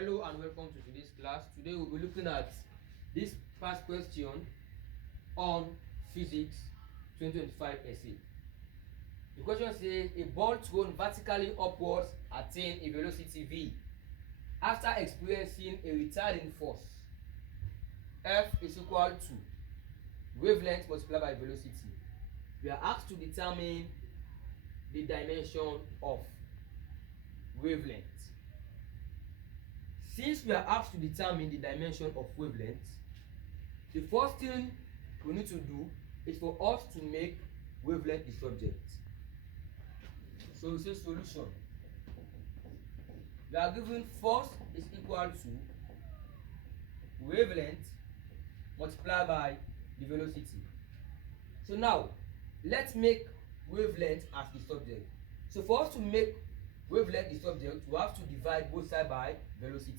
Hello and welcome to today's class. Today we'll be looking at this past question on physics 2025 essay. The question says a ball thrown vertically upwards attains a velocity v after experiencing a retarding force. F is equal to wavelength multiplied by velocity. We are asked to determine the dimension of wavelength. Since we are asked to determine the dimension of wavelength, the first thing we need to do is for us to make wavelength the subject. So we say solution. We are given force is equal to wavelength multiplied by the velocity. So now let's make wavelength as the subject. So for us to make wavelength the subject, we have to divide both sides by velocity.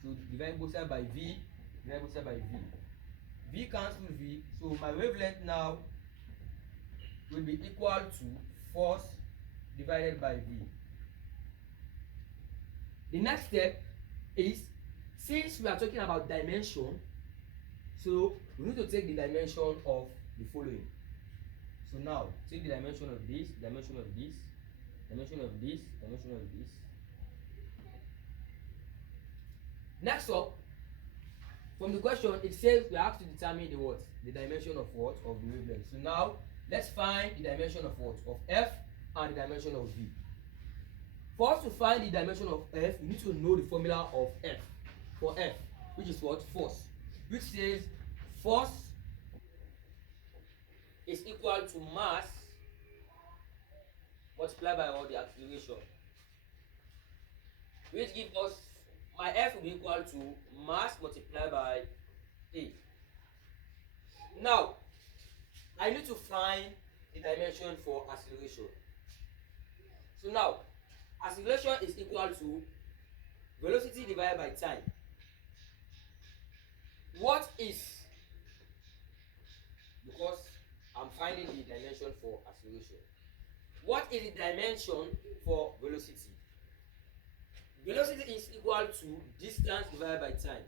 So divide both sides by v, divide both sides by v. V cancel v, so my wavelength now will be equal to force divided by v. The next step is, since we are talking about dimension, so we need to take the dimension of the following. So now take the dimension of this, dimension of this, dimension of this, dimension of this. Next up, from the question, it says we have to determine the what? The dimension of what? Of the wavelength. So now let's find the dimension of what? Of f and the dimension of v. For us to find the dimension of f, we need to know the formula of f. For f, which is what? Force. Which says force is equal to mass multiplied by all the acceleration, which gives us my f will be equal to mass multiplied by a. Now I need to find the dimension for acceleration. So now acceleration is equal to velocity divided by time. What is, because I'm finding the dimension for acceleration, what is the dimension for velocity? Velocity is equal to distance divided by time.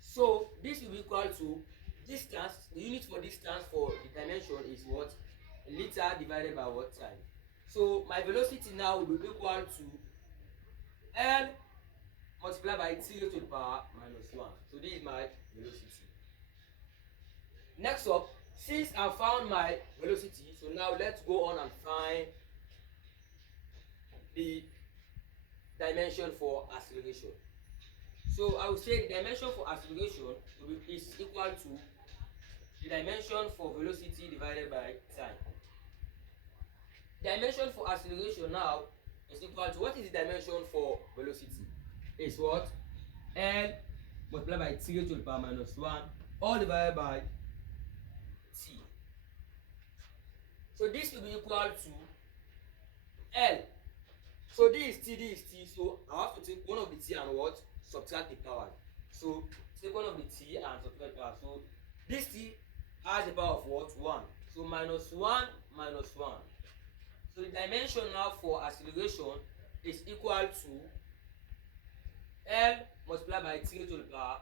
So this will be equal to distance. The unit for distance for the dimension is what? Liter divided by what? Time. So my velocity now will be equal to L multiplied by t raised to the power minus 1. So this is my velocity. Next up, since I found my velocity, so now let's go on and find the dimension for acceleration. So I will say the dimension for acceleration is equal to the dimension for velocity divided by time. Dimension for acceleration now is equal to, what is the dimension for velocity? Is what? L multiplied by t raised to the power minus 1 all divided by t. So this will be equal to L. So this is t, so I have to take one of the t and what? Subtract the power. So take one of the t and subtract the power. So this t has the power of what? 1. So minus 1 minus 1. So the dimension now for acceleration is equal to L multiplied by t raised to the power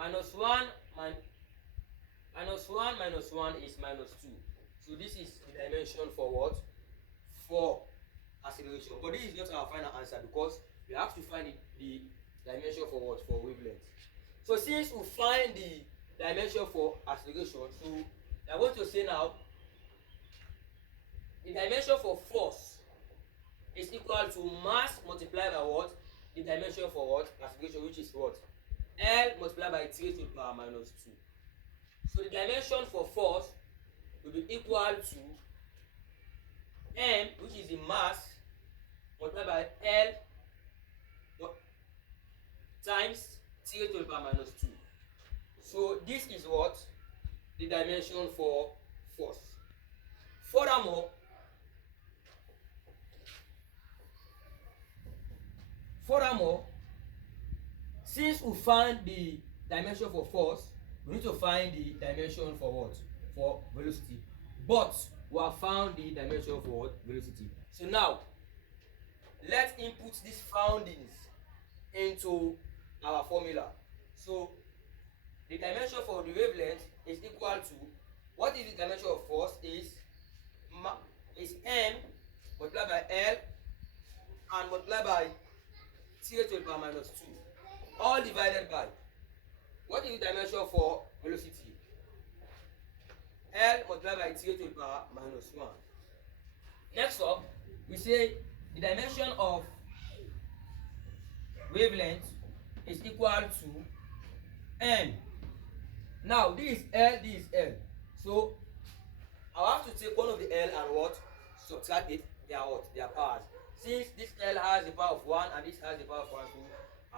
minus 1 minus 1 minus 1 is minus 2. So this is the dimension for what? For acceleration. But this is not our final answer, because we have to find the dimension for what? For wavelength. So since we find the dimension for acceleration, so we are going to say now the dimension for force is equal to mass multiplied by what? The dimension for what? Acceleration, which is what? L multiplied by t raised to the power minus 2. So the dimension for force will be equal to m, which is the mass, multiplied by L times t raised to the power minus 2. So this is what? The dimension for force. Furthermore, since we find the dimension for force, we need to find the dimension for what? For velocity. But we have found the dimension for what? Velocity. So now let's input these foundings into our formula. So the dimension for the wavelength is equal to, what is the dimension of force is m multiplied by L and multiplied by T raised to the power minus 2, all divided by, what is the dimension for velocity? L multiplied by T raised to the power minus 1. Next up, we say the dimension of wavelength is equal to m. Now this is L, this is L. So I have to take one of the L and what? Subtract it, they are what? They are powers. Since this L has the power of 1 and this has the power of 1, so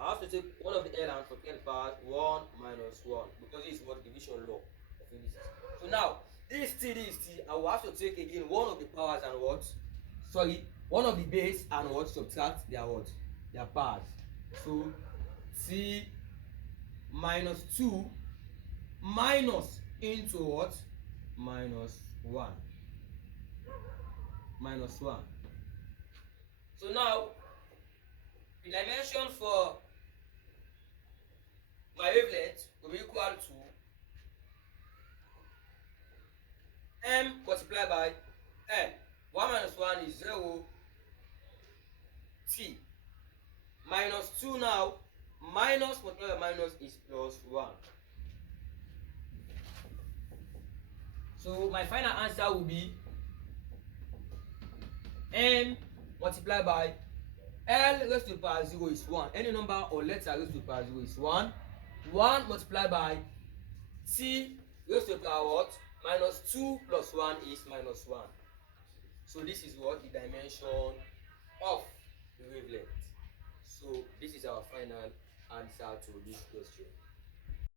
I have to take one of the L and subtract the powers 1 minus 1, because this is what division law of indices. So now this is T, I will have to take again one of the powers and what? Sorry, one of the base and what? Subtract their what? Their powers. So T minus 2 minus into what? Minus 1. Minus 1. So now the dimension for my wavelength will be equal to m multiplied by L. 1 minus 1 is 0. T minus 2 now, minus multiplied by minus is plus 1. So my final answer will be m multiplied by L raised to the power 0 is 1. Any number or letter raised to the power 0 is 1. 1 multiplied by T raised to the power what? Minus 2 plus 1 is minus 1. So this is what the dimension of the wavelength. So this is our final answer to this question.